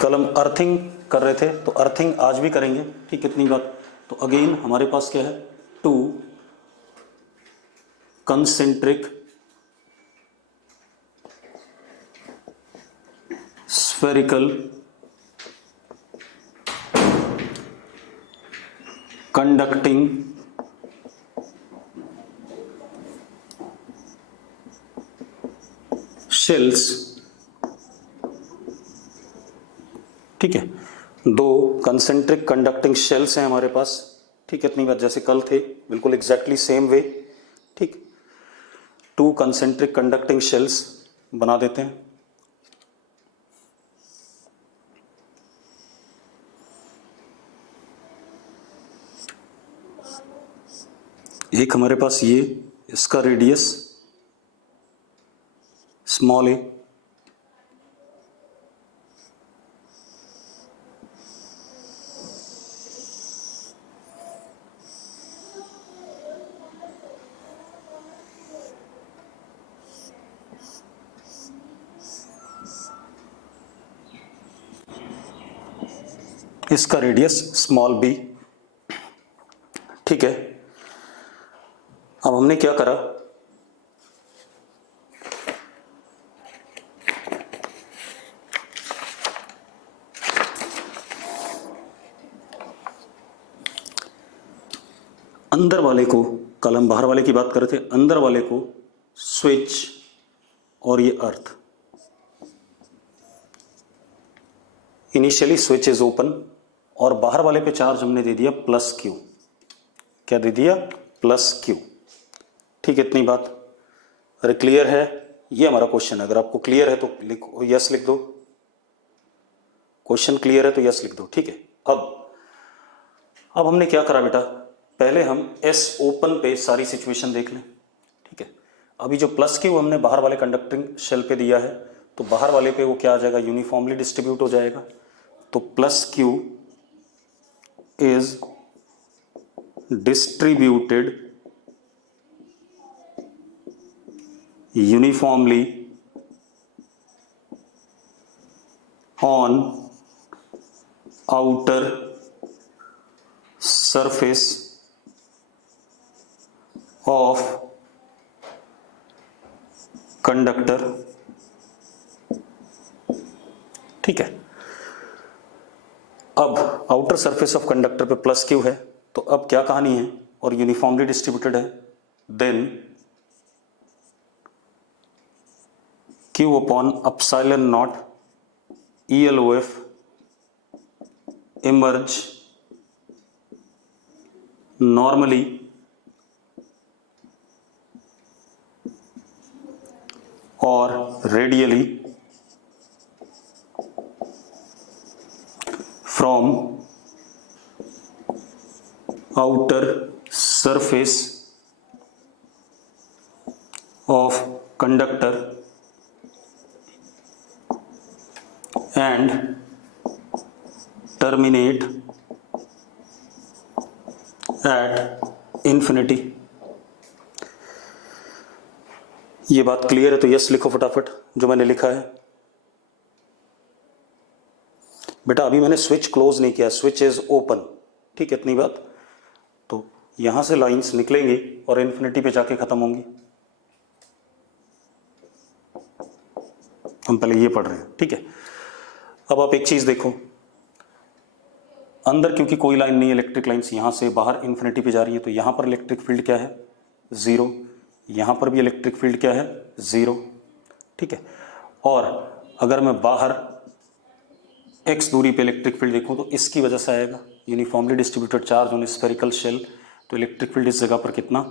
कल हम अर्थिंग कर रहे थे तो अर्थिंग आज भी करेंगे, ठीक। कितनी बात, तो अगेन हमारे पास क्या है, two concentric spherical conducting shells, ठीक है। दो कंसेंट्रिक कंडक्टिंग शेल्स हैं हमारे पास, ठीक। इतनी बात, जैसे कल थे बिल्कुल एग्जैक्टली सेम वे, ठीक। टू कंसेंट्रिक कंडक्टिंग शेल्स बना देते हैं। एक हमारे पास ये, इसका रेडियस स्मॉल ए, इसका रेडियस स्मॉल बी, ठीक है। अब हमने क्या करा, अंदर वाले को, कल हम बाहर वाले की बात कर रहे थे, अंदर वाले को स्विच और ये अर्थ, इनिशियली स्विच इज ओपन और बाहर वाले पे चार्ज हमने दे दिया प्लस क्यू। क्या दे दिया, प्लस क्यू, ठीक। इतनी बात, अरे क्लियर है, ये हमारा क्वेश्चन है। अगर आपको क्लियर है तो लिखो, यस लिख दो। क्वेश्चन क्लियर है तो यस लिख दो, ठीक है। अब हमने क्या करा बेटा, पहले हम एस ओपन पे सारी सिचुएशन देख लें, ठीक है। अभी जो प्लस क्यू हमने बाहर वाले कंडक्टिंग शेल पे दिया है, तो बाहर वाले पे वो क्या आ जाएगा, यूनिफॉर्मली डिस्ट्रीब्यूट हो जाएगा। तो plus Q is distributed uniformly on outer surface of conductor, ठीक है। अब आउटर सरफेस ऑफ कंडक्टर पे प्लस क्यू है, तो अब क्या कहानी है, और यूनिफॉर्मली डिस्ट्रीब्यूटेड है, then Q upon epsilon naught ELOF emerge normally or radially from outer surface of conductor and terminate at infinity। ये बात क्लियर है तो यस लिखो फटाफट, जो मैंने लिखा है। बेटा अभी मैंने स्विच क्लोज नहीं किया, स्विच इज ओपन, ठीक। इतनी बात, तो यहां से लाइंस निकलेंगी और इन्फिनिटी पे जाके खत्म होंगी। हम पहले ये पढ़ रहे हैं, ठीक है। अब आप एक चीज देखो, अंदर क्योंकि कोई लाइन नहीं है, इलेक्ट्रिक लाइंस यहां से बाहर इन्फिनिटी पे जा रही है, तो यहां पर इलेक्ट्रिक फील्ड क्या है, जीरो। यहां पर भी इलेक्ट्रिक फील्ड क्या है, जीरो, ठीक है। और अगर मैं बाहर x दूरी पे इलेक्ट्रिक फील्ड देखूं तो इसकी वजह से आएगा, uniformly distributed charge on spherical shell, तो इलेक्ट्रिक फील्ड इस जगह पर कितना,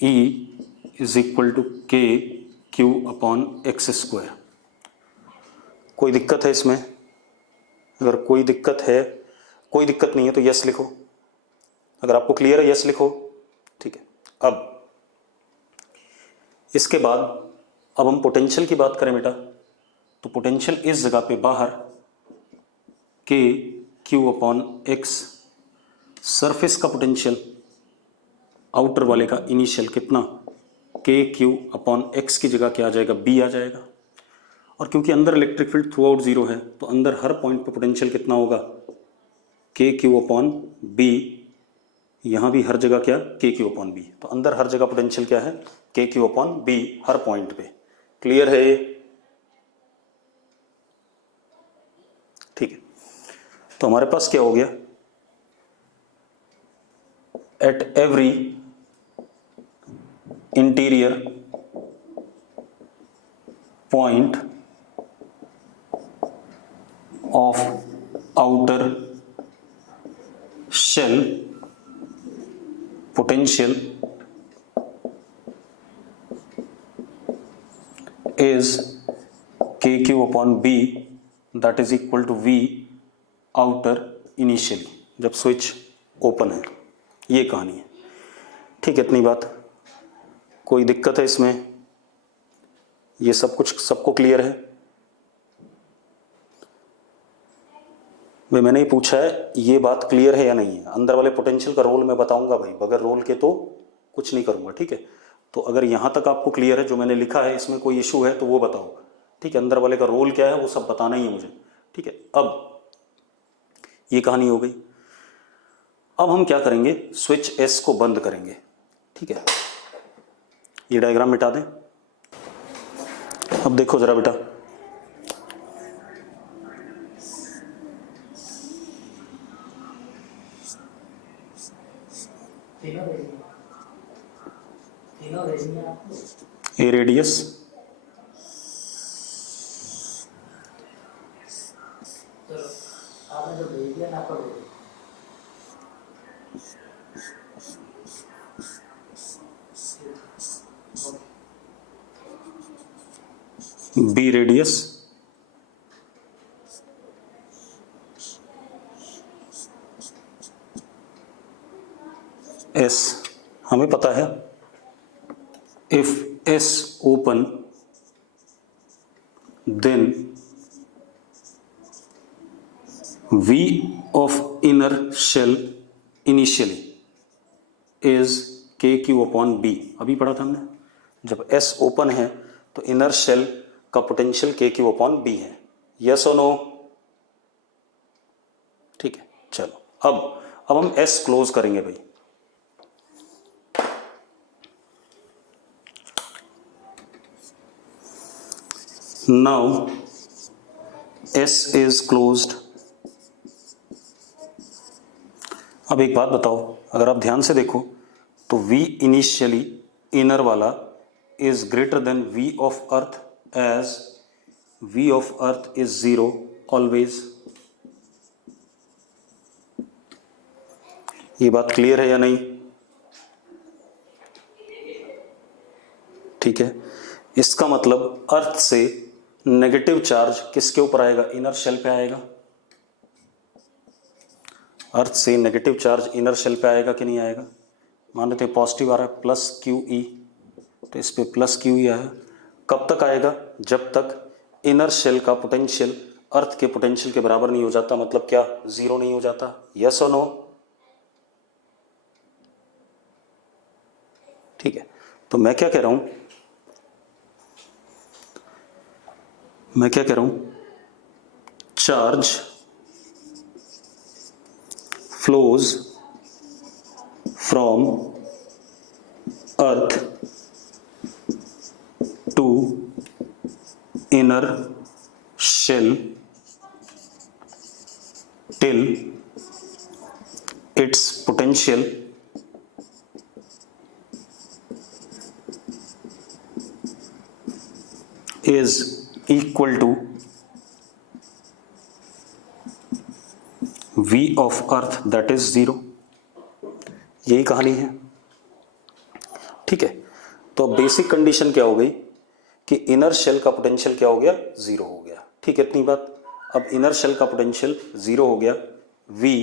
E is equal to K Q upon X square. कोई दिक्कत है इसमें? अगर कोई दिक्कत है, कोई दिक्कत नहीं है तो यस लिखो। अगर आपको क्लियर है यस लिखो, ठीक है। अब इसके बाद अब हम पोटेंशियल की बात करें बेटा, तो पोटेंशियल इस जगह पे बाहर के क्यू अपॉन एक्स, सरफेस का पोटेंशियल आउटर वाले का इनिशियल कितना, के क्यू अपॉन एक्स की जगह क्या आ जाएगा, बी आ जाएगा। और क्योंकि अंदर electric field through out zero है तो अंदर हर पॉइंट पे पोटेंशियल कितना होगा, के क्यू अपॉन बी। यहाँ भी हर जगह क्या, के क्यू अपॉन बी। तो अंदर हर जगह पोटेंशियल क्या है, के क्यू अपॉन बी हर पॉइंट पे। क्लियर है ये? ठीक है, तो हमारे पास क्या हो गया, at every interior point of outer shell potential is kq upon b that is equal to v outer initially, जब स्विच ओपन है। ये कहानी है। ठीक है, इतनी बात। कोई दिक्कत है इसमें? ये सब कुछ सबको क्लियर है? भाई मैंने ही पूछा है, ये बात क्लियर है या नहीं है? अंदर वाले पोटेंशियल का रोल मैं बताऊंगा भाई, बगैर रोल के तो कुछ नहीं करूंगा। ठीक है, तो अगर यहां तक आपको क्लियर है, जो मैंने लिखा है इसमें कोई इशू है तो वो बताओ। ठीक है, अंदर वाले का रोल क्या है वो सब बताना ही है मुझे। ठीक है, अब ये कहानी हो गई। अब हम क्या करेंगे, स्विच एस को बंद करेंगे। ठीक है, ये डायग्राम मिटा दें। अब देखो जरा बेटा, A radius, B radius, S हमें पता है, if S open then V of inner shell initially is KQ upon B। अभी पढ़ा था हमने, जब S ओपन है तो इनर शेल का पोटेंशियल KQ upon B है। यस और नो? ठीक है, चलो अब हम S क्लोज करेंगे भाई। Now S is closed। अब एक बात बताओ, अगर आप ध्यान से देखो तो V इनिशियली इनर वाला is greater than V of earth, as V of earth is zero always. ये बात क्लियर है या नहीं? ठीक है, इसका मतलब अर्थ से नेगेटिव चार्ज किसके ऊपर आएगा, इनर शेल पे आएगा। अर्थ से नेगेटिव चार्ज इनर शेल पे आएगा कि नहीं आएगा? मान लेते हैं पॉजिटिव आ रहा है प्लस क्यू ई, तो इस पे प्लस क्यू ई आया। कब तक आएगा? जब तक इनर शेल का पोटेंशियल अर्थ के पोटेंशियल के बराबर नहीं हो जाता। मतलब क्या, जीरो नहीं हो जाता। यस और नो? ठीक है, तो मैं क्या कह रहा हूं, charge flows from earth to inner shell till its potential is equal to V of earth that is zero. यही कहानी है। ठीक है, तो बेसिक कंडीशन क्या हो गई कि इनर शेल का पोटेंशियल क्या हो गया, जीरो हो गया। ठीक है, इतनी बात। अब इनर शेल का पोटेंशियल जीरो हो गया, V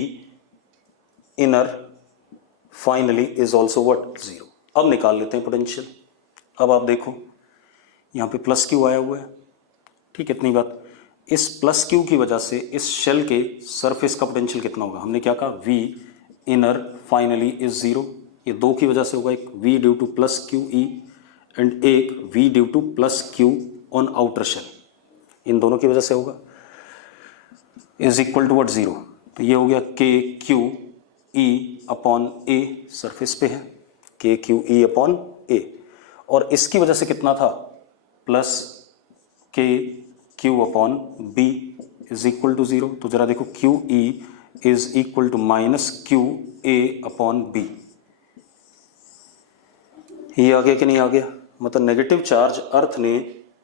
inner finally is also what, zero. अब निकाल लेते हैं पोटेंशियल। अब आप देखो यहाँ पे प्लस क्यू आया हुआ है। ठीक है, इतनी बात। इस प्लस क्यू की वजह से इस शेल के सरफेस का पोटेंशियल कितना होगा, हमने क्या कहा, V inner finally is zero. ये दो की वजह से होगा, एक V due to plus Q E and एक V due to plus Q on outer shell. इन दोनों की वजह से होगा, इज इक्वल टू व्हाट, 0। तो ये हो गया के क्यू ई अपॉन ए, सरफेस पे है के क्यू ई अपॉन ए, और इसकी वजह से कितना था, plus K Q upon B is equal to 0। तो जरा देखो Q E is equal to minus Q A upon B, ये आ गया कि नहीं आ गया? मतलब नेगेटिव चार्ज अर्थ ने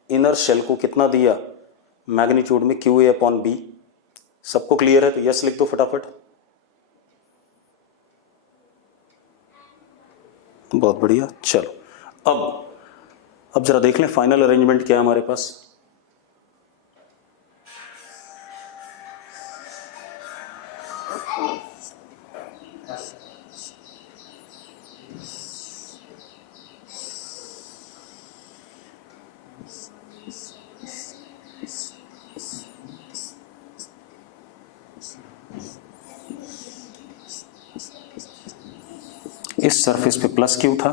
इनर शेल को कितना दिया, मैग्नीट्यूड में क्यू ए अपॉन बी। सबको क्लियर है? तो यस लिख दो फटाफट। बहुत बढ़िया। चलो अब जरा देख लें फाइनल अरेंजमेंट क्या है हमारे पास। इस सरफेस पे प्लस क्यू था,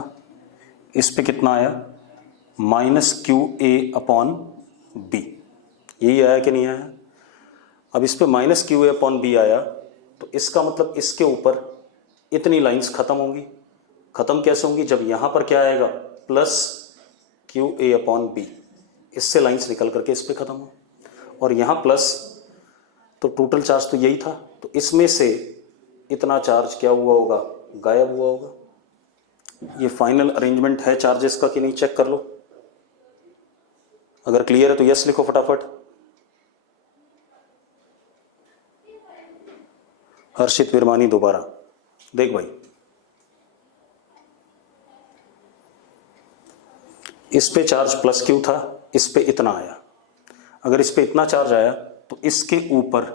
इस पे कितना आया, minus Q A upon B, यही आया कि नहीं आया? अब इस पे minus Q A upon B आया, तो इसका मतलब इसके ऊपर इतनी लाइंस खत्म होंगी। खत्म कैसे होंगी? जब यहां पर क्या आएगा, plus Q A upon B, इससे लाइंस निकल करके इस पे खत्म हो, और यहां प्लस, तो टोटल चार्ज तो यही था, तो इसमें से इतना चार्ज क्या हुआ होगा, गायब हुआ होगा। ये फाइनल अरेंजमेंट है चार्जेस का कि नहीं, चेक कर लो। अगर क्लियर है तो यस लिखो फटाफट। हर्षित विरमानी दोबारा देख भाई, इस पे चार्ज प्लस क्यू था, इस पे इतना आया। अगर इस पे इतना चार्ज आया तो इसके ऊपर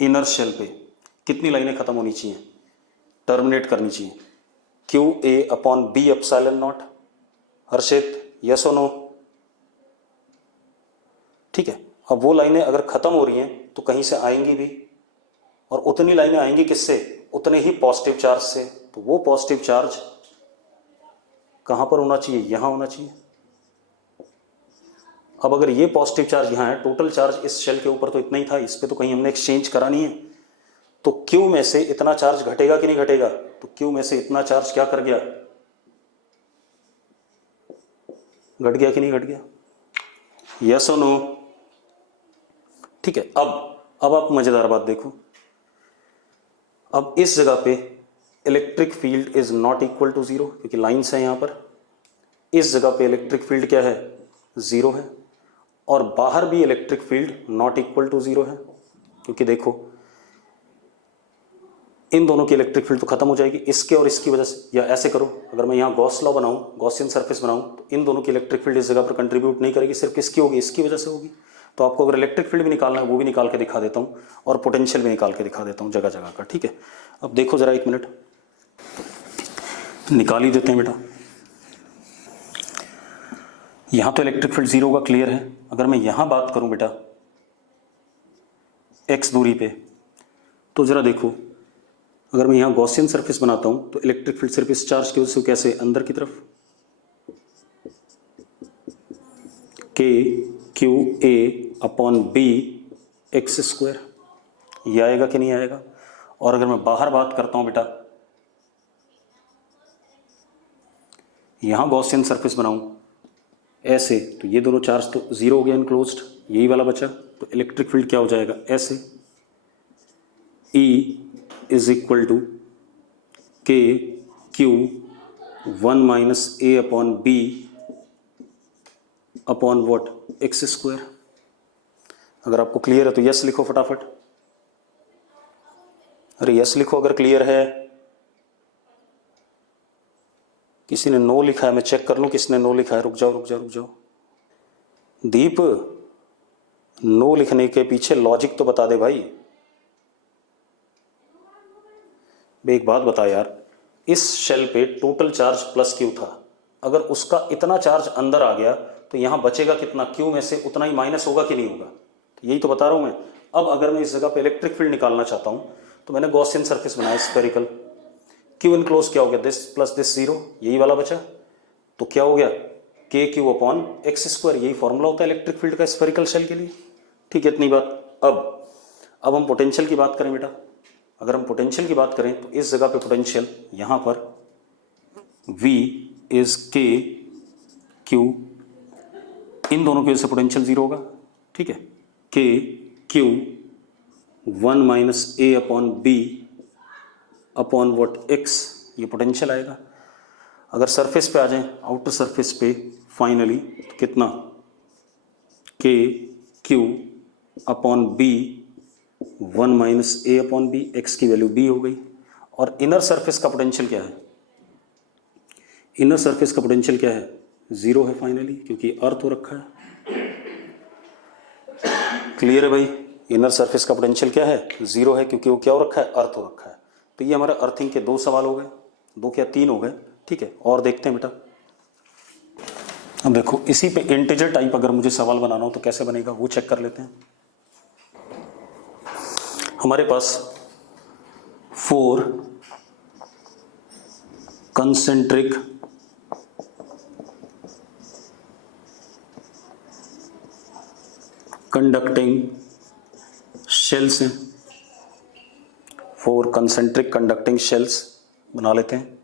इनर शेल पे कितनी लाइनें खत्म होनी चाहिए, टर्मिनेट करनी चाहिए, Q A upon B epsilon not. Harshit yes और नो? ठीक है। अब वो लाइनें अगर खत्म हो रही हैं तो कहीं से आएंगी भी, और उतनी लाइनें आएंगी किससे, उतने ही पॉजिटिव चार्ज से। तो वो पॉजिटिव चार्ज कहां पर होना चाहिए, यहां होना चाहिए। अब अगर ये पॉजिटिव चार्ज यहां है, टोटल चार्ज इस शेल के ऊपर तो इतना ही था, इस पे तो कहीं हमने एक्सचेंज करा नहीं है, तो क्यू में से इतना चार्ज घटेगा कि नहीं घटेगा? तो क्यू में से इतना चार्ज क्या कर गया, घट गया कि नहीं घट गया? यस और नो? ठीक है। अब आप मजेदार बात देखो, अब इस जगह पे electric field is not equal to 0, क्योंकि लाइंस है यहां पर। इस जगह पे इलेक्ट्रिक फील्ड क्या है, 0 है, और बाहर भी electric field not equal to 0 है, क्योंकि देखो इन दोनों की इलेक्ट्रिक फील्ड तो खत्म हो जाएगी, इसके और इसकी वजह से। या ऐसे करो, अगर मैं यहाँ गॉस लॉ बनाऊं, गॉसियन सरफेस बनाऊं, तो इन दोनों की इलेक्ट्रिक फील्ड इस जगह पर कंट्रीब्यूट नहीं करेगी, सिर्फ किसकी होगी, इसकी वजह से होगी। तो आपको अगर इलेक्ट्रिक फील्ड भी निकालना है वो भी निकाल के दिखा देता हूँ, और पोटेंशियल भी निकाल के दिखा देता हूँ जगह जगह का। ठीक है, अब देखो जरा, एक मिनट निकाल ही देते हैं बेटा। यहाँ तो इलेक्ट्रिक फील्ड 0 का क्लियर है। अगर मैं यहाँ बात करूँ बेटा x दूरी पे, तो जरा देखो, अगर मैं यहाँ गॉसियन सरफेस बनाता हूँ तो इलेक्ट्रिक फील्ड सिर्फ इस चार्ज की वजह से कैसे, अंदर की तरफ, K Q A upon B X square, ये आएगा कि नहीं आएगा? और अगर मैं बाहर बात करता हूँ बेटा, यहाँ गॉसियन सरफेस बनाऊँ ऐसे, तो ये दोनों चार्ज तो 0 हो गया, इनक्लोज्ड, यही वाला बचा, तो इलेक्ट्रिक फील्ड क्या हो जाएगा, ऐसे, E is equal to K Q 1 minus A upon B upon what, X square. अगर आपको क्लियर है तो यस लिखो फटाफट। अरे यस लिखो अगर क्लियर है। किसी ने नो लिखा है, मैं चेक कर लूं किसने नो लिखा है। रुक जाओ रुक जाओ रुक जाओ। दीप, नो लिखने के पीछे लॉजिक तो बता दे भाई। एक बात बता यार, इस शेल पे टोटल चार्ज प्लस क्यू था, अगर उसका इतना चार्ज अंदर आ गया तो यहां बचेगा कितना, क्यू में से उतना ही माइनस होगा कि नहीं होगा? तो यही तो बता रहा हूं मैं। अब अगर मैं इस जगह पे इलेक्ट्रिक फील्ड निकालना चाहता हूं तो मैंने गॉसियन सरफेस बनाया स्फेरिकल, क्यू इनक्लोज क्या हो गया, दिस प्लस दिस 0, यही वाला बचा, तो क्या हो गया, के क्यू अपॉन एक्स स्क्वायर। यही फॉर्मूला होता है इलेक्ट्रिक फील्ड का स्फेरिकल शेल के लिए। ठीक है, इतनी बात। अब हम पोटेंशियल की बात करें बेटा। अगर हम पोटेंशियल की बात करें तो इस जगह पे पोटेंशियल, यहां पर V इज K Q, इन दोनों की वजह से पोटेंशियल जीरो होगा। ठीक है, K Q 1 minus A upon B upon what X, ये पोटेंशियल आएगा। अगर सरफेस पे आ जाए, आउटर सरफेस पे फाइनली, तो कितना, K Q upon B 1 minus A upon B, X की वैल्यू B हो गई। और इनर सरफेस का पोटेंशियल क्या है? इनर सरफेस का पोटेंशियल क्या है? जीरो है फाइनली, क्योंकि अर्थ हो रखा है। क्लियर है भाई? इनर सरफेस का पोटेंशियल क्या है? जीरो है, क्योंकि वो क्या हो रखा है? अर्थ हो रखा है। तो ये हमारा अर्थिंग के दो सवाल हो गए, दो क्या तीन हो गए। ठीक है, और देखते हैं बेटा। अब देखो, इसी पे इंटीजर टाइप अगर मुझे सवाल बनाना हो तो कैसे बनेगा वो चेक कर लेते हैं। हमारे पास 4 कंसेंट्रिक कंडक्टिंग शेल्स हैं। 4 कंसेंट्रिक कंडक्टिंग शेल्स बना लेते हैं।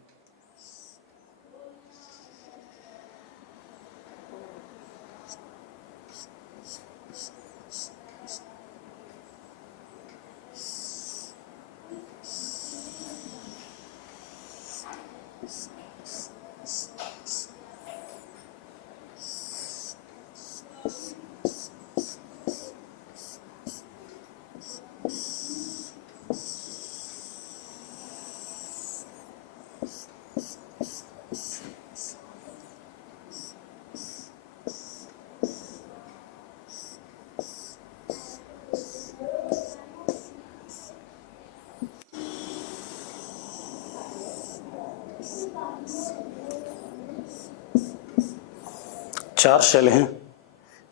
चार शेल हैं,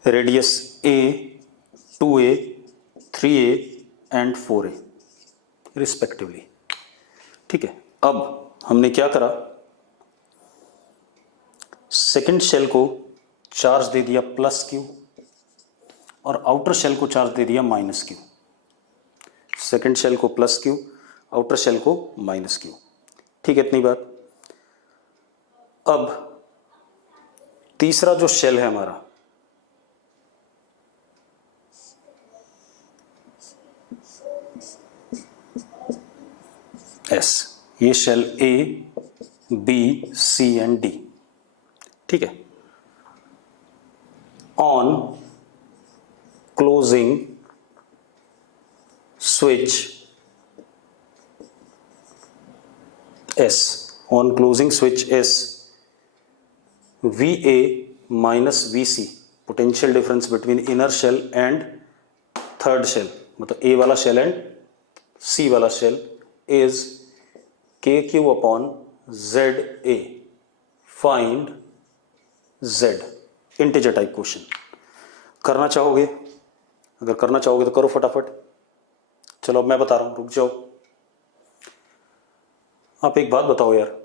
radius A, 2A, 3A and 4A respectively. ठीक है, अब हमने क्या करा, सेकंड शेल को चार्ज दे दिया +Q और आउटर शेल को चार्ज दे दिया -Q। सेकंड शेल को +Q, आउटर शेल को -Q। ठीक है, इतनी बात। अब तीसरा जो शेल है हमारा, S, ये shell A, B, C and D। ठीक है, on closing switch S, on closing switch S, VA minus VC, potential difference between inner shell and third shell, मतलब A वाला शेल एंड C वाला shell, is KQ upon ZA। Find Z। Integer type question करना चाहोगे? अगर करना चाहोगे तो करो फटाफट। चलो अब मैं बता रहा हूं, रुक जाओ। आप एक बात बताओ यार,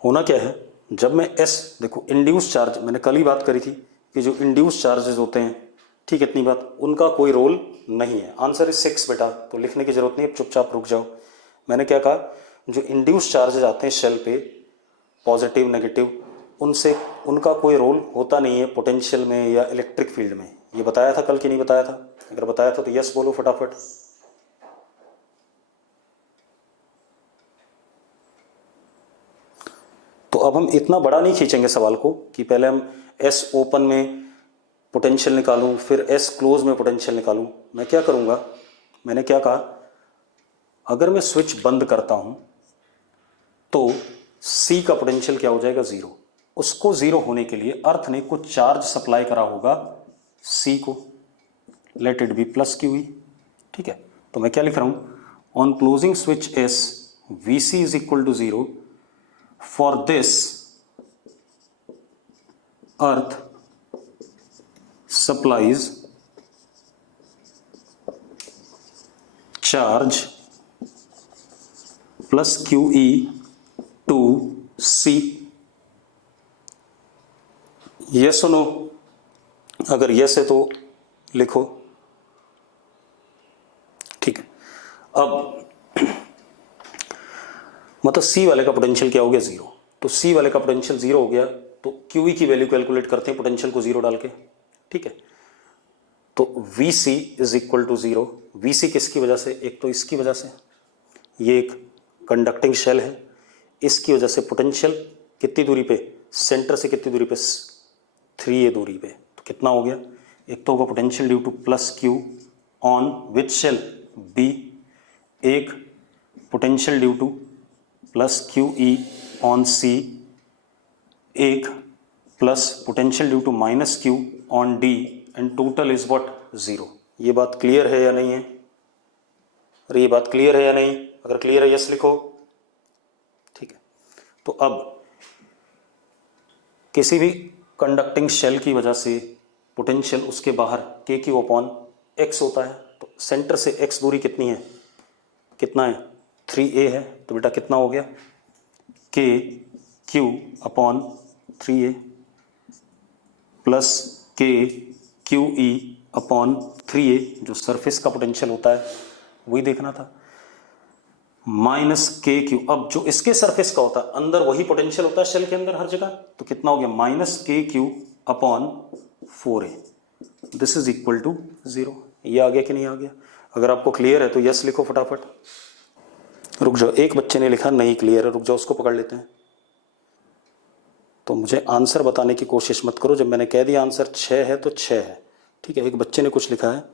होना क्या है जब मैं S, देखो इंड्यूस चार्ज, मैंने कल ही बात करी थी कि जो इंड्यूस चार्जेस होते हैं, ठीक है, इतनी बात, उनका कोई रोल नहीं है। आंसर इज 6 बेटा, तो लिखने की जरूरत नहीं है, चुपचाप रुक जाओ। मैंने क्या कहा, जो इंड्यूस चार्जेस आते हैं शेल पे, पॉजिटिव नेगेटिव, उनसे उनका कोई रोल होता नहीं है पोटेंशियल में या इलेक्ट्रिक फील्ड में। ये बताया था कल कि नहीं बताया था? अगर बताया था तो यस बोलो फटाफट। तो अब हम इतना बड़ा नहीं खींचेंगे सवाल को कि पहले हम S ओपन में पोटेंशियल निकालूं, फिर S क्लोज में पोटेंशियल निकालूं। मैं क्या करूंगा, मैंने क्या कहा, अगर मैं स्विच बंद करता हूं तो C का पोटेंशियल क्या हो जाएगा? जीरो। उसको जीरो होने के लिए अर्थ ने कुछ चार्ज सप्लाई करा होगा C को, लेट इट बी +Q। ठीक है, तो मैं क्या लिख रहा हूं, on closing switch S VC is equal to 0। For this, earth supplies charge plus QE to C। Yes or no? अगर यस है तो लिखो, ठीक है। अब मतलब सी वाले का पोटेंशियल क्या हो गया, जीरो। तो सी वाले का पोटेंशियल जीरो हो गया, तो क्यू ई की वैल्यू कैलकुलेट करते हैं पोटेंशियल को जीरो डाल के, ठीक है। तो V C is equal to zero. V C किसकी वजह से, एक तो इसकी वजह से, ये एक कंडक्टिंग शेल है, इसकी वजह से पोटेंशियल कितनी दूरी पे, सेंटर से कितनी दूरी पे, 3a दूरी पे। तो कितना हो गया, एक तो होगा potential due to plus Q on which shell, B, एक potential due to plus Q E on C, एक plus potential due to minus Q on D, and total is what, zero. ये बात क्लियर है या नहीं है? अरे ये बात क्लियर है या नहीं? अगर क्लियर है यस लिखो, ठीक है। तो अब किसी भी कंडक्टिंग शेल की वजह से पोटेंशियल उसके बाहर के क्यू अपॉन एक्स होता है। तो सेंटर से एक्स दूरी कितनी है, कितना है, 3a है। तो बेटा कितना हो गया, के Q upon 3a plus K Q E upon 3a, जो सरफेस का पोटेंशियल होता है वही देखना था, माइनस के क्यू। अब जो इसके सरफेस का होता है अंदर वही पोटेंशियल होता है शेल के अंदर हर जगह। तो कितना हो गया, minus K Q upon 4a, this is equal to zero. ये आ गया कि नहीं आ गया? अगर आपको क्लियर है तो यस लिखो फटाफट। रुक जाओ, एक बच्चे ने लिखा नहीं क्लियर है, रुक जाओ उसको पकड़ लेते हैं। तो मुझे आंसर बताने की कोशिश मत करो, जब मैंने कह दिया आंसर 6 है तो 6 है, ठीक है। एक बच्चे ने कुछ लिखा है,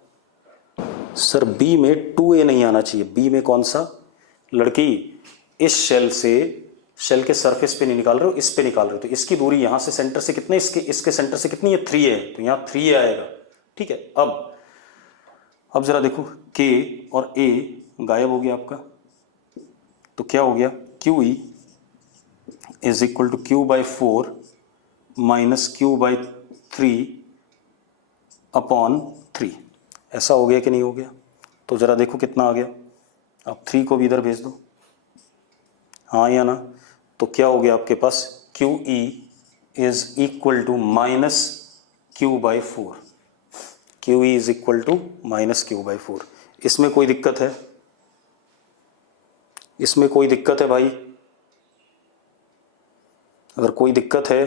सर बी में 2a नहीं आना चाहिए। बी में कौन सा? लड़की, इस शेल से, शेल के सरफेस पे नहीं निकाल रहे हो, इस पे निकाल रहे हो। तो इसकी दूरी यहाँ से सेंटर से कितने, इसके सेंटर से कितनी है, 3a है, तो यहाँ 3a आएगा, ठीक है। अब जरा देखो, k और a गायब हो गया आपका, तो क्या हो गया, Q E is equal to Q by 4 minus Q by 3 upon 3। ऐसा हो गया कि नहीं हो गया? तो जरा देखो कितना आ गया। अब 3 को भी इधर भेज दो, हाँ या ना? तो क्या हो गया आपके पास, Q E is equal to minus Q by 4। Q E is equal to minus Q by 4। इसमें कोई दिक्कत है? इसमें कोई दिक्कत है भाई? अगर कोई दिक्कत है,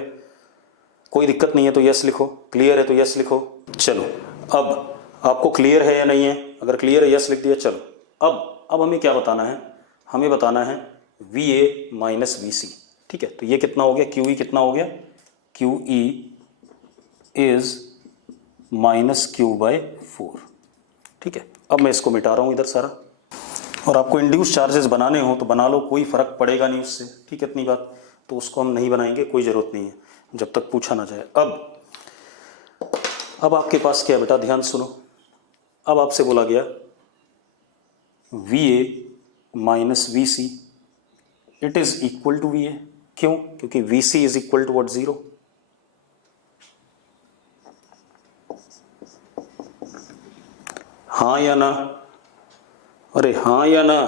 कोई दिक्कत नहीं है तो यस लिखो, क्लियर है तो यस लिखो। चलो अब आपको क्लियर है या नहीं है? अगर क्लियर है यस लिख दिया। चलो अब हमें क्या बताना है, हमें बताना है वी ए माइनस वी सी, ठीक है। तो ये कितना हो गया, क्यू ई कितना हो गया, Q E is minus Q by 4, ठीक है। अब मैं इसको मिटा रहा हूं इधर सारा, और आपको इंड्यूस चार्जेस बनाने हो तो बना लो, कोई फर्क पड़ेगा नहीं उससे, ठीक है। इतनी बात तो उसको हम नहीं बनाएंगे, कोई ज़रूरत नहीं है जब तक पूछा ना जाए। अब आपके पास क्या है बेटा, ध्यान सुनो। अब आपसे बोला गया V A minus V C, it is equal to V A. क्यों? क्योंकि V C is equal to what, 0। हाँ या ना? अरे हाँ या ना?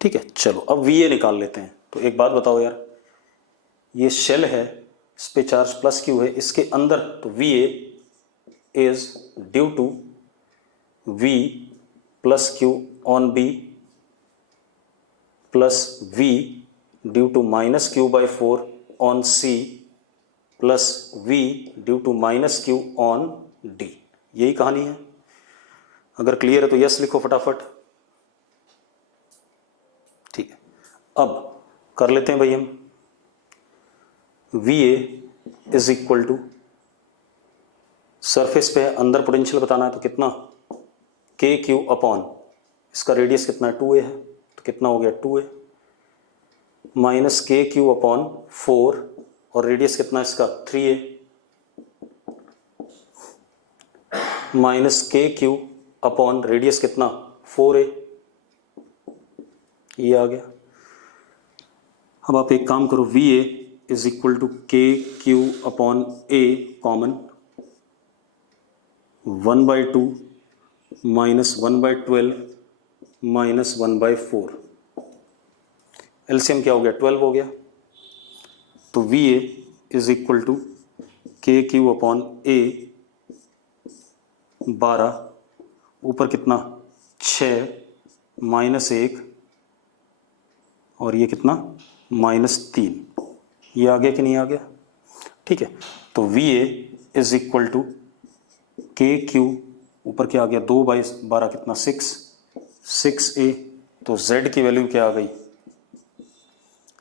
ठीक है। चलो अब वी ए निकाल लेते हैं। तो एक बात बताओ यार, ये शेल है, इस पे चार्ज प्लस क्यू है, इसके अंदर, तो V A is due to V plus Q on B plus V due to minus Q by 4 on C plus V due to minus Q on D. यही कहानी है। अगर क्लियर है तो यस लिखो फटाफट, ठीक है। अब कर लेते हैं भाई हम, V A is equal to, surface पे अंदर पोटेंशियल बताना है तो कितना, के क्यू अपॉन, इसका रेडियस कितना है, 2a है, तो कितना हो गया 2a minus K Q upon 4, और रेडियस कितना है इसका 3a, minus K Q upon radius कितना 4a, ये आ गया। अब आप एक काम करो, V A is equal to K Q upon A common, 1/2 minus 1/12 minus 1/4, LCM क्या हो गया, 12 हो गया। तो V A is equal to K Q upon A 12, ऊपर कितना 6 -1 और ये कितना -3, ये आ गया कि नहीं आ गया? ठीक है, तो V A is equal to K Q, ऊपर क्या आ गया 2/12 कितना 6A, तो z की वैल्यू क्या आ गई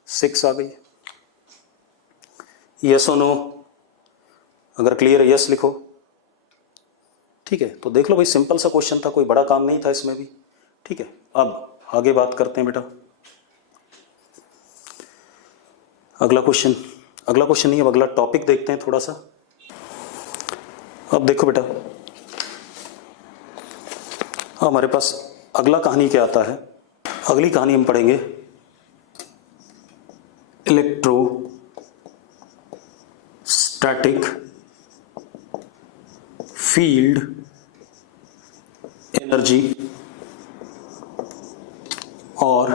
6 आ गई। यस और नो? अगर क्लियर है यस लिखो। ठीक है, तो देख लो भाई, सिंपल सा क्वेश्चन था, कोई बड़ा काम नहीं था इसमें भी। ठीक है, अब आगे बात करते हैं बेटा। अगला क्वेश्चन नहीं, अब अगला टॉपिक देखते हैं थोड़ा सा। अब देखो बेटा, हमारे पास अगला कहानी क्या आता है? अगली कहानी हम पढ़ेंगे इलेक्ट्रोस्टैटिक फील्ड एनर्जी और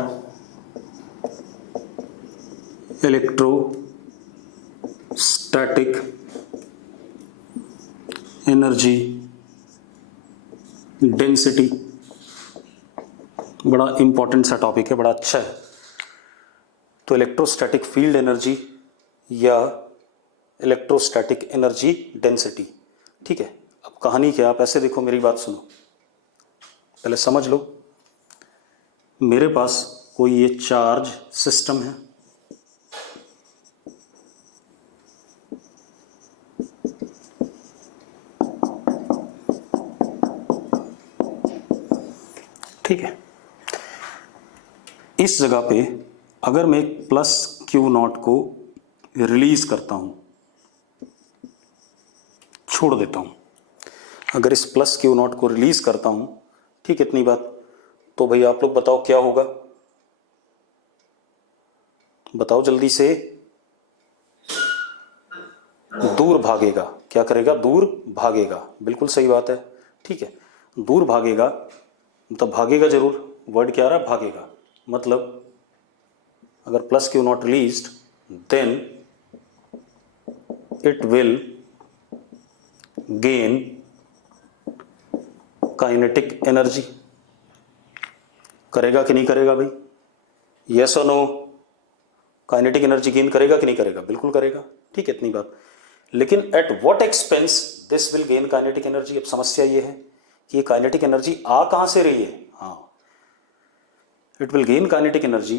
इलेक्ट्रोस्टैटिक एनर्जी डेंसिटी। बड़ा इंपॉर्टेंट सा टॉपिक है, बड़ा अच्छा है। तो इलेक्ट्रोस्टैटिक फील्ड एनर्जी या इलेक्ट्रोस्टैटिक एनर्जी डेंसिटी। ठीक है, अब कहानी क्या, आप ऐसे देखो, मेरी बात सुनो, पहले समझ लो। मेरे पास कोई ये चार्ज सिस्टम है, ठीक है। इस जगह पे अगर मैं एक प्लस क्यू नॉट को रिलीज करता हूं, छोड़ देता हूं, अगर इस प्लस क्यू नॉट को रिलीज करता हूं, ठीक, इतनी बात, तो भाई आप लोग बताओ क्या होगा? बताओ जल्दी से। दूर भागेगा। क्या करेगा? दूर भागेगा। बिल्कुल सही बात है। ठीक है, दूर भागेगा मतलब भागेगा जरूर। वर्ड क्या आ रहा है? भागेगा। मतलब अगर plus Q naught released then it will gain kinetic energy. करेगा कि नहीं करेगा भाई? यस और नो? काइनेटिक एनर्जी गेन करेगा कि नहीं करेगा? बिल्कुल करेगा। ठीक है, इतनी बात। लेकिन at what expense this will gain kinetic energy? अब समस्या ये है कि ये काइनेटिक एनर्जी आ कहां से रही है? हाँ, it will gain kinetic energy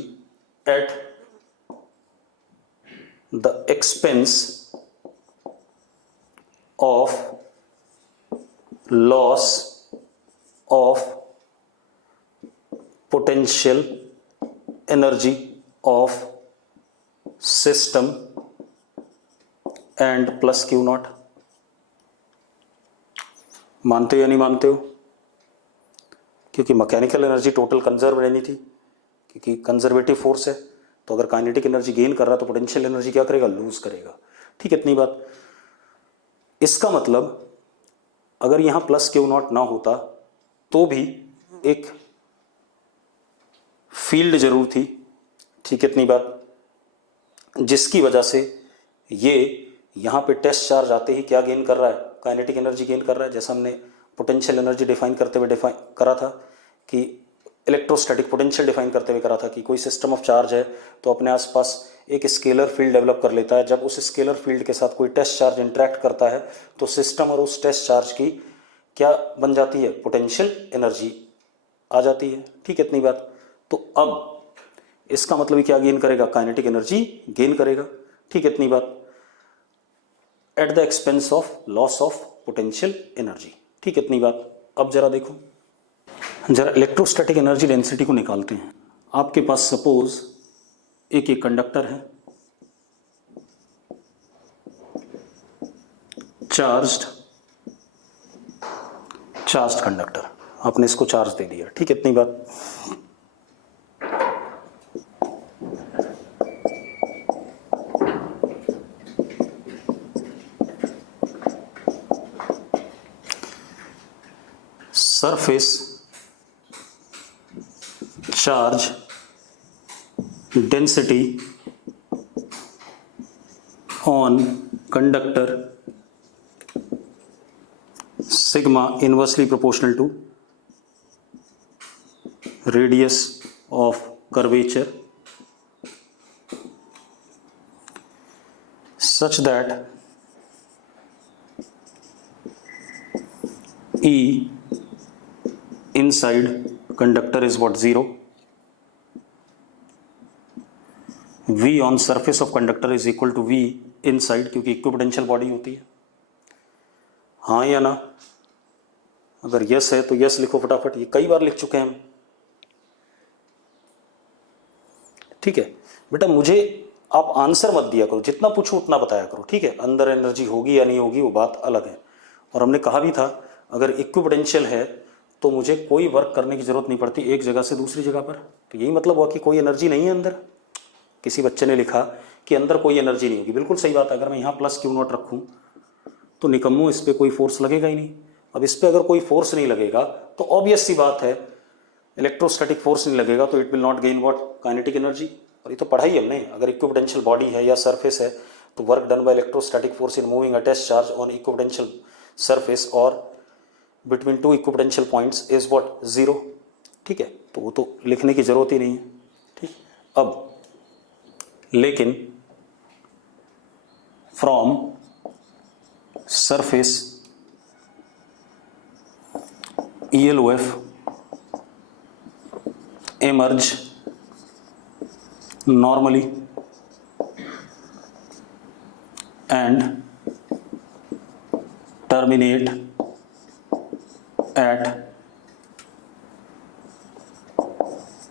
at the expense of loss of potential energy of system and plus Q not. मानते हो या नहीं मानते हो? क्योंकि मैकेनिकल एनर्जी टोटल कंजर्व रहनी थी, क्योंकि कंजर्वेटिव फोर्स है। तो अगर काइनेटिक एनर्जी गेन कर रहा है तो पोटेंशियल एनर्जी क्या करेगा? लूज करेगा। ठीक है, इतनी बात। इसका मतलब अगर यहां प्लस क्यू नॉट ना होता तो भी एक फील्ड जरूर थी। ठीक है, इतनी बात, जिसकी वजह से ये यहां पे टेस्ट चार्ज आते ही क्या गेन कर रहा है? काइनेटिक एनर्जी गेन कर रहा है। जैसा हमने पोटेंशियल एनर्जी डिफाइन करते हुए करा था कि इलेक्ट्रोस्टैटिक पोटेंशियल डिफाइन करते हुए करा था कि कोई सिस्टम ऑफ चार्ज है तो अपने आसपास एक स्केलर फील्ड डेवलप कर लेता है। जब उस स्केलर फील्ड के साथ कोई टेस्ट चार्ज इंटरेक्ट करता है तो सिस्टम और उस टेस्ट चार्ज की क्या बन जाती है? पोटेंशियल एनर्जी आ जाती है। ठीक है, इतनी बात। तो अब इसका मतलब क्या गेन करेगा? काइनेटिक एनर्जी गेन करेगा। ठीक है, इतनी बात, at the expense of loss of potential energy. ठीक है, इतनी बात। अब जरा देखो, जरा इलेक्ट्रोस्टैटिक एनर्जी डेंसिटी को निकालते हैं। आपके पास सपोज एक कंडक्टर है, चार्ज्ड कंडक्टर, आपने इसको चार्ज दे दिया। ठीक है, इतनी बात। Surface charge density on conductor sigma inversely proportional to radius of curvature such that E inside conductor is what, 0. V on surface of conductor is equal to V inside, क्योंकि equipotential body होती है। हाँ या ना? अगर yes है तो yes लिखो फटाफट, ये कई बार लिख चुके हैं हम। ठीक है बेटा, मुझे आप आंसर मत दिया करो, जितना पूछो उतना बताया करो, ठीक है। अंदर एनर्जी होगी या नहीं होगी वो बात अलग है। और हमने कहा भी था अगर इक्विपोटेंशियल है तो मुझे कोई वर्क करने की जरूरत नहीं पड़ती एक जगह से दूसरी जगह पर। तो यही मतलब हुआ कि कोई एनर्जी नहीं है अंदर। किसी बच्चे ने लिखा कि अंदर कोई एनर्जी नहीं होगी, बिल्कुल सही बात है। अगर मैं यहाँ प्लस क्यू नॉट रखूँ तो निकम्मो इस पर कोई फोर्स लगेगा ही नहीं। अब इस पर अगर कोई फोर्स नहीं लगेगा तो ऑब्वियस सी बात है इलेक्ट्रोस्टैटिक फोर्स नहीं लगेगा तो it will not gain what, kinetic energy. और ये तो पढ़ा ही हमने, अगर इक्विपोटेंशियल बॉडी है या सरफेस है तो work done by electrostatic force in moving attached charge on equipotential surface और between two equipotential points is what, 0। ठीक है, तो वो तो लिखने की जरूरत ही नहीं है। ठीक, अब लेकिन from surface ELOF emerge normally and terminate at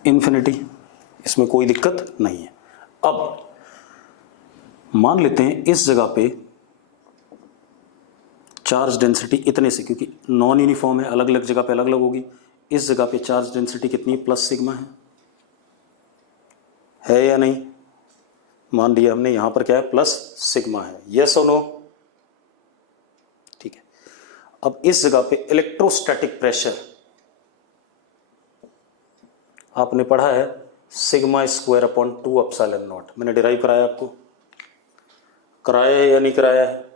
infinity। इसमें कोई दिक्कत नहीं है। अब मान लेते हैं इस जगह पे चार्ज डेंसिटी इतने से, क्योंकि नॉन यूनिफॉर्म है, अलग अलग जगह पे अलग अलग होगी। इस जगह पे चार्ज डेंसिटी कितनी, प्लस सिग्मा है या नहीं? मान लिया हमने यहां पर क्या है, प्लस सिग्मा है। यस और नो? ठीक है। अब इस जगह पे इलेक्ट्रोस्टैटिक प्रेशर आपने पढ़ा है sigma square upon 2 epsilon not. मैंने डिराइव कराया, आपको कराया है या नहीं कराया है?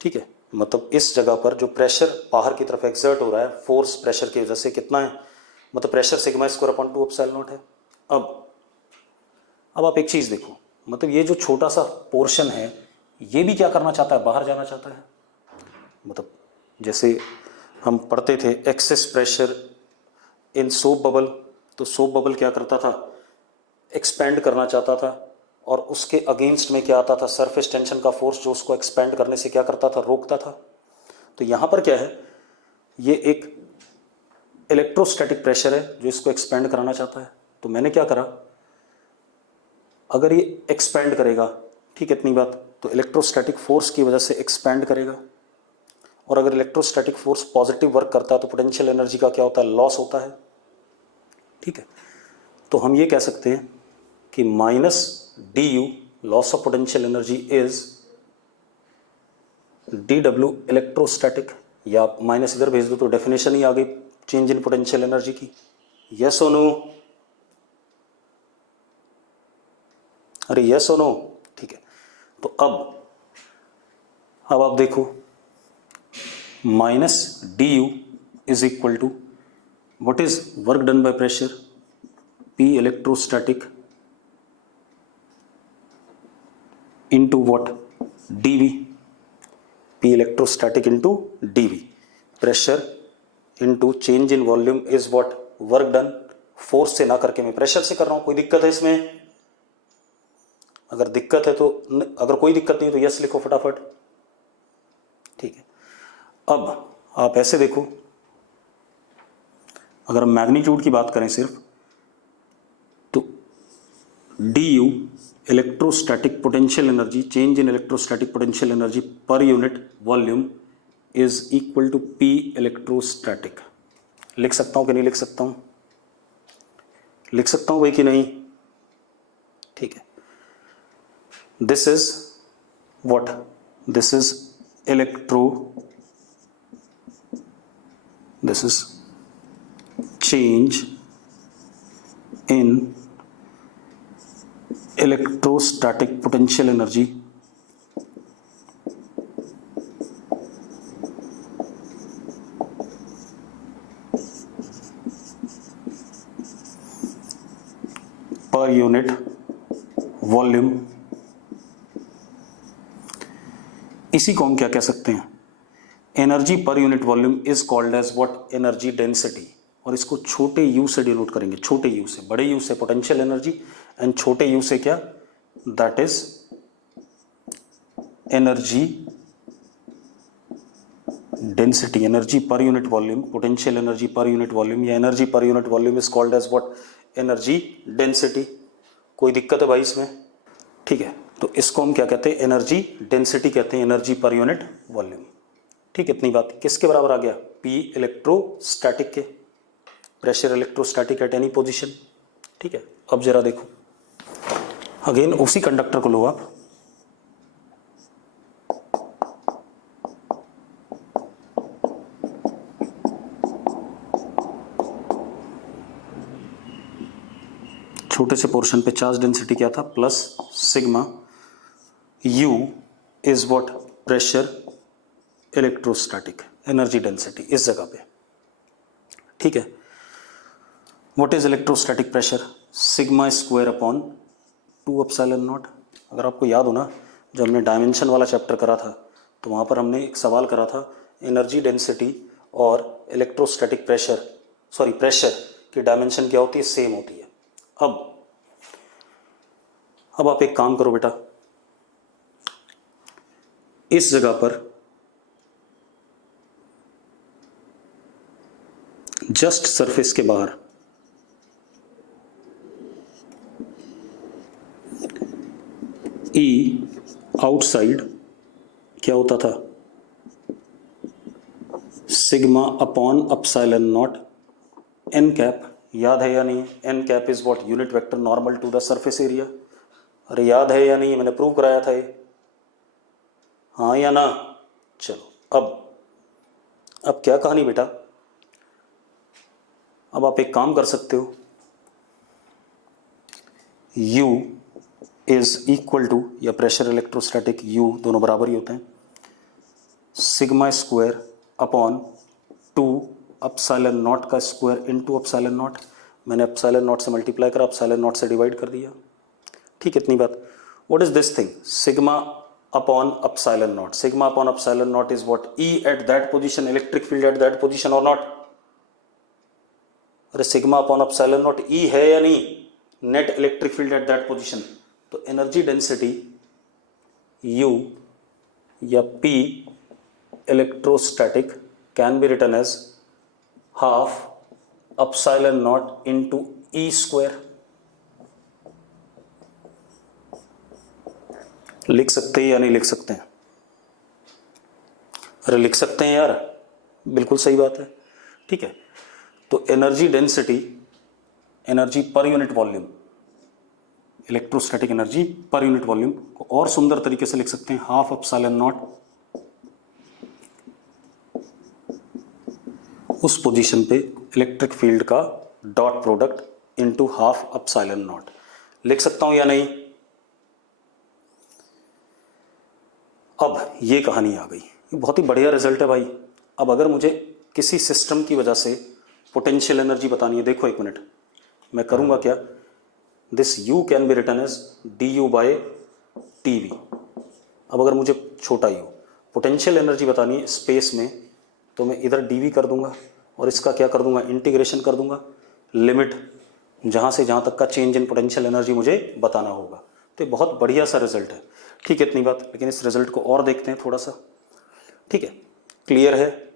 ठीक है, मतलब इस जगह पर जो प्रेशर बाहर की तरफ एक्सर्ट हो रहा है फोर्स प्रेशर की वजह से कितना है, मतलब pressure sigma square upon 2 epsilon not है। अब आप एक चीज देखो, मतलब ये जो छोटा सा पोर्शन है ये भी क्या करना चाहता है, बाहर जाना चाहता है। मतलब जैसे हम पढ़ते थे excess pressure in soap bubble, तो सोप बबल क्या करता था, एक्सपेंड करना चाहता था, और उसके अगेंस्ट में क्या आता था, सरफेस टेंशन का फोर्स जो उसको एक्सपेंड करने से क्या करता था, रोकता था। तो यहां पर क्या है, ये एक इलेक्ट्रोस्टैटिक प्रेशर है जो इसको एक्सपेंड कराना चाहता है। तो मैंने क्या करा, अगर ये एक्सपेंड करेगा, ठीक है, इतनी बात, तो इलेक्ट्रोस्टैटिक फोर्स की वजह से एक्सपेंड करेगा। और अगर इलेक्ट्रोस्टैटिक फोर्स पॉजिटिव वर्क करता है तो पोटेंशियल एनर्जी का क्या होता है, लॉस होता है। ठीक है, तो हम ये कह सकते हैं कि minus du loss of potential energy is dw electrostatic, या माइनस इधर भेज दो तो डेफिनेशन ही आ गई चेंज इन पोटेंशियल एनर्जी की। यस और नो? अरे यस और नो? ठीक है, तो अब आप देखो minus du is equal to what is work done by pressure, P electrostatic into what, dv, P electrostatic into dv, pressure into change in volume is what, work done। Force से ना करके मैं प्रेशर से कर रहा हूं। कोई दिक्कत है इसमें? अगर दिक्कत है तो, अगर कोई दिक्कत नहीं तो यस लिखो फटाफट। ठीक है, अब आप ऐसे देखो, अगर हम मैग्नीट्यूड की बात करें सिर्फ, तो du electrostatic potential energy, change in electrostatic potential energy per unit volume is equal to P electrostatic. लिख सकता हूं कि नहीं लिख सकता हूं? लिख सकता हूं भाई कि नहीं? ठीक है, this is what, this is this is change in electrostatic potential energy unit volume, इसी को हम क्या कह सकते हैं, energy per unit volume is called as what, energy density. और इसको छोटे यू से डिनोट करेंगे, छोटे यू से, बड़े यू से पोटेंशियल एनर्जी एंड छोटे यू से क्या, that is energy density. Energy per unit volume, potential energy per unit volume या energy per unit volume is called as what, energy density. कोई दिक्कत है भाई इसमें? ठीक है, तो इसको हम क्या कहते हैं, एनर्जी डेंसिटी कहते हैं, एनर्जी पर यूनिट वॉल्यूम। ठीक है, इतनी बात किसके बराबर आ गया, पी इलेक्ट्रोस्टैटिक के, pressure electrostatic at any position. ठीक है, अब जरा देखो अगेन उसी कंडक्टर को लो आप, छोटे से पोर्शन पे चार्ज डेंसिटी क्या था, plus sigma, you is what, pressure electrostatic, energy density इस जगह पे। ठीक है, what is electrostatic pressure, sigma square upon 2 epsilon not. अगर आपको याद हो ना, जब हमने डायमेंशन वाला चैप्टर करा था तो वहाँ पर हमने एक सवाल करा था, एनर्जी डेंसिटी और इलेक्ट्रोस्टैटिक प्रेशर, सॉरी प्रेशर की डायमेंशन क्या होती है, सेम होती है। अब आप एक काम करो बेटा, इस जगह पर जस्ट सरफेस के बाहर ई आउटसाइड क्या होता था, sigma upon epsilon naught n cap. याद है या नहीं, n cap is what, unit vector normal to the surface area. अरे याद है या नहीं, मैंने प्रूव कराया था ये, हाँ या ना? चलो अब क्या कहानी बेटा, अब आप एक काम कर सकते हो, U इज इक्वल टू, या प्रेशर इलेक्ट्रोस्टैटिक U दोनों बराबर ही होते हैं, sigma square upon 2 epsilon not का स्क्वायर इनटू अपसाइलन नॉट। मैंने अपसाइलन नॉट से मल्टीप्लाई करा, अपसाइलन नॉट से डिवाइड कर दिया। ठीक, इतनी बात। What is this thing, sigma upon epsilon not, sigma upon epsilon not is what, E eight that position, electric field at that position और नॉट। अरे sigma upon epsilon naught E है या नहीं, net electric field at that position. तो energy density U या P electrostatic can be written as half epsilon naught into E square. लिख सकते हैं या नहीं लिख सकते हैं? अरे लिख सकते हैं यार, बिल्कुल सही बात है। ठीक है, तो energy density, energy per unit volume, electrostatic energy per unit volume को और सुंदर तरीके से लिख सकते हैं, हाफ एप्सिलॉन नॉट उस पोजीशन पे इलेक्ट्रिक फील्ड का dot product into half epsilon not. लिख सकता हूं या नहीं? अब ये कहानी आ गई, ये बहुत ही बढ़िया रिजल्ट है भाई। अब अगर मुझे किसी सिस्टम की वजह से पोटेंशियल एनर्जी बतानी है, देखो एक मिनट, मैं करूंगा क्या, this U can be written as du by tv। अब अगर मुझे छोटा u पोटेंशियल एनर्जी बतानी है स्पेस में, तो मैं इधर dv कर दूंगा और इसका क्या कर दूंगा, इंटीग्रेशन कर दूंगा, लिमिट जहां से जहां तक का चेंज इन पोटेंशियल एनर्जी मुझे बताना होगा। तो ये बहुत बढ़िया सा रिजल्ट है। ठीक है, इतनी बात। लेकिन इस रिजल्ट को और देखते हैं थोड़ा सा। ठीक है, क्लियर है?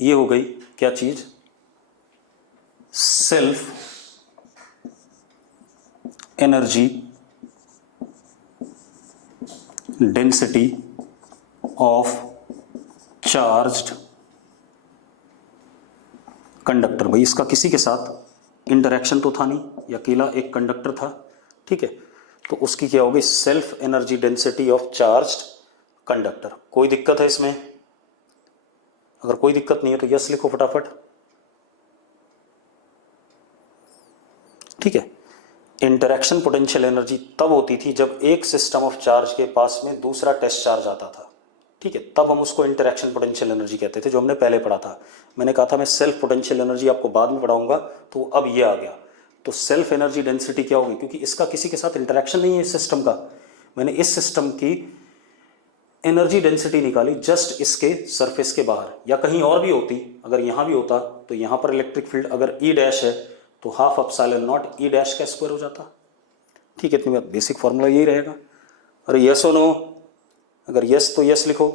ये हो गई क्या चीज, self energy density of charged conductor. भाई इसका किसी के साथ इंटरेक्शन तो था नहीं, या अकेला एक कंडक्टर था। ठीक है, तो उसकी क्या होगी, self energy density of charged conductor. कोई दिक्कत है इसमें? अगर कोई दिक्कत नहीं है तो यस लिखो फटाफट। ठीक है, इंटरेक्शन पोटेंशियल एनर्जी तब होती थी जब एक सिस्टम ऑफ चार्ज के पास में दूसरा टेस्ट चार्ज आता था। ठीक है, तब हम उसको इंटरेक्शन पोटेंशियल एनर्जी कहते थे, जो हमने पहले पढ़ा था। मैंने कहा था मैं सेल्फ पोटेंशियल एनर्जी आपको बाद में पढ़ाऊंगा, तो अब ये आ गया। तो सेल्फ एनर्जी डेंसिटी क्या होगी, क्योंकि इसका किसी के साथ इंटरेक्शन नहीं है इस सिस्टम का, मैंने इस सिस्टम की एनर्जी डेंसिटी निकाली जस्ट इसके सरफेस के बाहर, या कहीं और भी होती, अगर यहाँ भी होता तो यहाँ पर इलेक्ट्रिक फील्ड अगर ई डैश है तो half epsilon not E dash का स्क्वायर हो जाता। ठीक है, इतनी बात, बेसिक फॉर्मूला यही रहेगा। अरे यस और नो, अगर यस तो यस लिखो।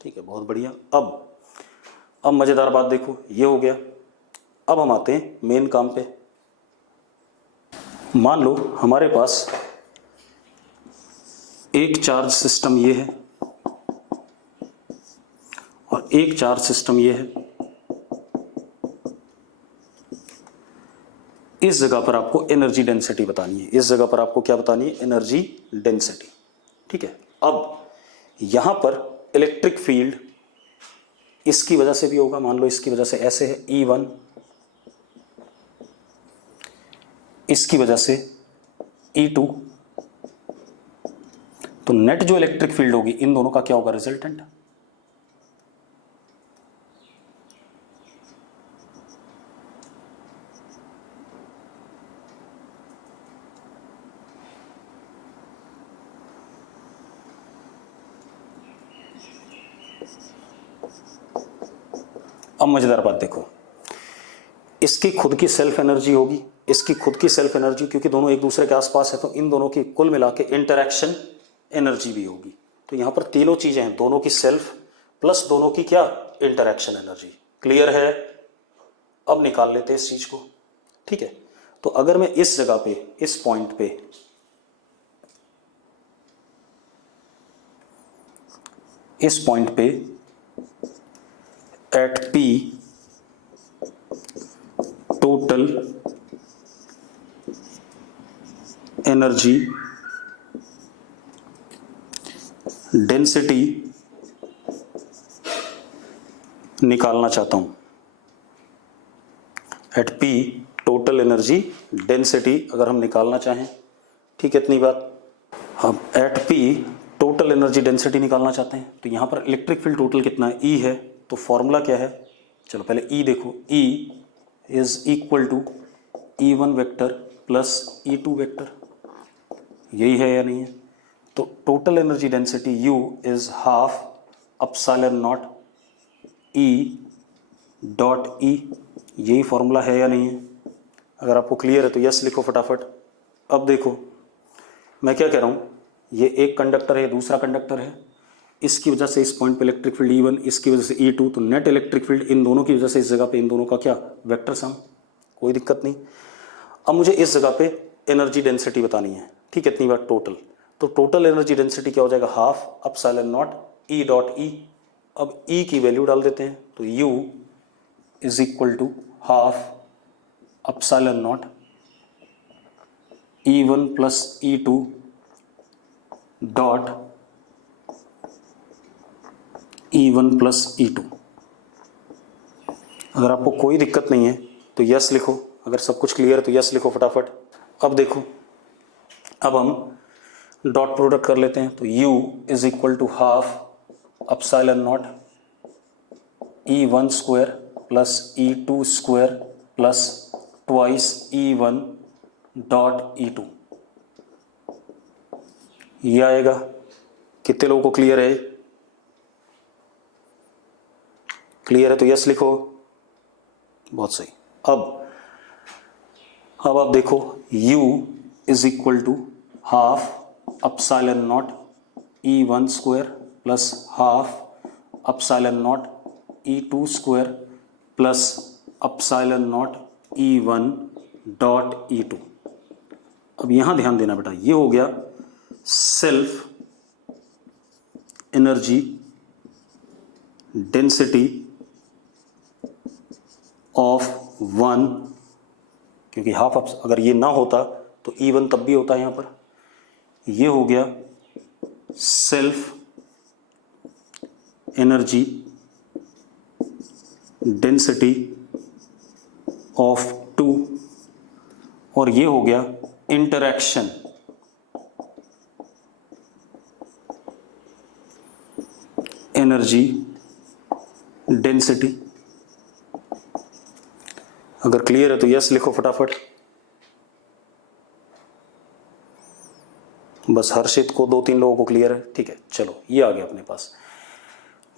ठीक है, बहुत बढ़िया। अब मजेदार बात देखो, ये हो गया। अब हम आते हैं मेन काम पे। मान लो हमारे पास एक चार्ज सिस्टम ये है और एक चार्ज सिस्टम ये है। इस जगह पर आपको एनर्जी डेंसिटी बतानी है, इस जगह पर आपको क्या बतानी है, एनर्जी डेंसिटी। ठीक है, अब यहां पर इलेक्ट्रिक फील्ड इसकी वजह से भी होगा, मान लो इसकी वजह से ऐसे है E1, इसकी वजह से E2, तो नेट जो इलेक्ट्रिक फील्ड होगी इन दोनों का क्या होगा, रिजल्टेंट। अब मजेदार बात देखो, इसकी खुद की सेल्फ एनर्जी होगी, इसकी खुद की सेल्फ एनर्जी, क्योंकि दोनों एक दूसरे के आसपास है तो इन दोनों की कुल मिला के इंटरैक्शन एनर्जी भी होगी। तो यहां पर तीनों चीजें हैं, दोनों की सेल्फ प्लस दोनों की क्या, इंटरैक्शन एनर्जी। क्लियर है? अब निकाल लेते हैं इस चीज को। ठीक है, तो अगर मैं इस जगह पे, इस पॉइंट पे at P total energy density निकालना चाहता हूं। At P total energy density अगर हम निकालना चाहें, ठीक है, इतनी बात। हम at P total energy density निकालना चाहते हैं, तो यहां पर इलेक्ट्रिक फील्ड टोटल कितना है, E है, तो फॉर्मूला क्या है, चलो पहले E देखो, E is equal to E1 vector plus E2 vector, यही है या नहीं है। तो total energy density U is half epsilon naught E dot E, यही फॉर्मूला है या नहीं है। अगर आपको क्लियर है तो यस लिखो फटाफट। अब देखो मैं क्या कह रहा हूँ, ये एक कंडक्टर है, दूसरा कंडक्टर है, इसकी वजह से इस पॉइंट पे इलेक्ट्रिक फील्ड E1, इसकी वजह से E2, तो नेट इलेक्ट्रिक फील्ड इन दोनों की वजह से इस जगह पे इन दोनों का क्या, वेक्टर सम, कोई दिक्कत नहीं। अब मुझे इस जगह पे एनर्जी डेंसिटी बतानी है, ठीक है, इतनी बार टोटल, तो टोटल एनर्जी डेंसिटी क्या हो जाएगा, half epsilon naught E dot E। अब E की वैल्यू डाल देते हैं, तो U is equal to half epsilon naught E1 plus E2 dot E1 plus E2। अगर आपको कोई दिक्कत नहीं है तो यस लिखो, अगर सब कुछ क्लियर है तो यस लिखो फटाफट। अब देखो, अब हम डॉट प्रोडक्ट कर लेते हैं, तो U is equal to half epsilon naught E1 square plus E2 square plus twice E1 dot E2, ये आएगा। कितने लोगों को क्लियर है? क्लियर है तो यस लिखो, बहुत सही। अब आप देखो, U is equal to half epsilon naught E1 square plus half epsilon naught E2 square plus epsilon naught E1 dot E2। अब यहां ध्यान देना बेटा, ये हो गया self energy density of one, क्योंकि हाफ अगर ये ना होता तो E1 तब भी होता है यहां पर। ये हो गया सेल्फ एनर्जी डेंसिटी ऑफ 2, और ये हो गया इंटरैक्शन एनर्जी डेंसिटी। अगर क्लियर है तो यस लिखो फटाफट। बस हर्षित को 2-3 लोगों को क्लियर है, ठीक है। चलो ये आ गया अपने पास,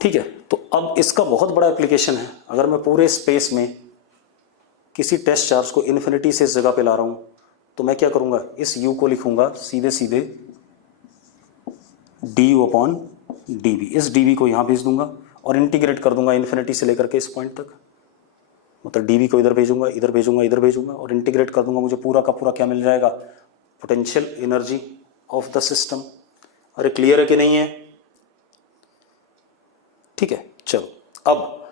ठीक है। तो अब इसका बहुत बड़ा एप्लीकेशन है। अगर मैं पूरे स्पेस में किसी टेस्ट चार्ज को इन्फिनिटी से इस जगह पे ला रहा हूं तो मैं क्या करूंगा, इस u को लिखूंगा सीधे सीधे du अपॉन dv, इस dv को यहां भेज दूंगा और इंटीग्रेट कर दूंगा इन्फिनिटी से लेकर के इस पॉइंट तक। मतलब dv को इधर भेजूंगा, इधर भेजूंगा, इधर भेजूंगा और इंटीग्रेट कर दूंगा, मुझे पूरा का पूरा क्या मिल जाएगा, potential energy of the system. अरे क्लियर है कि नहीं है, ठीक है। चलो अब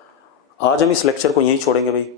आज हम इस लेक्चर को यहीं छोड़ेंगे भाई।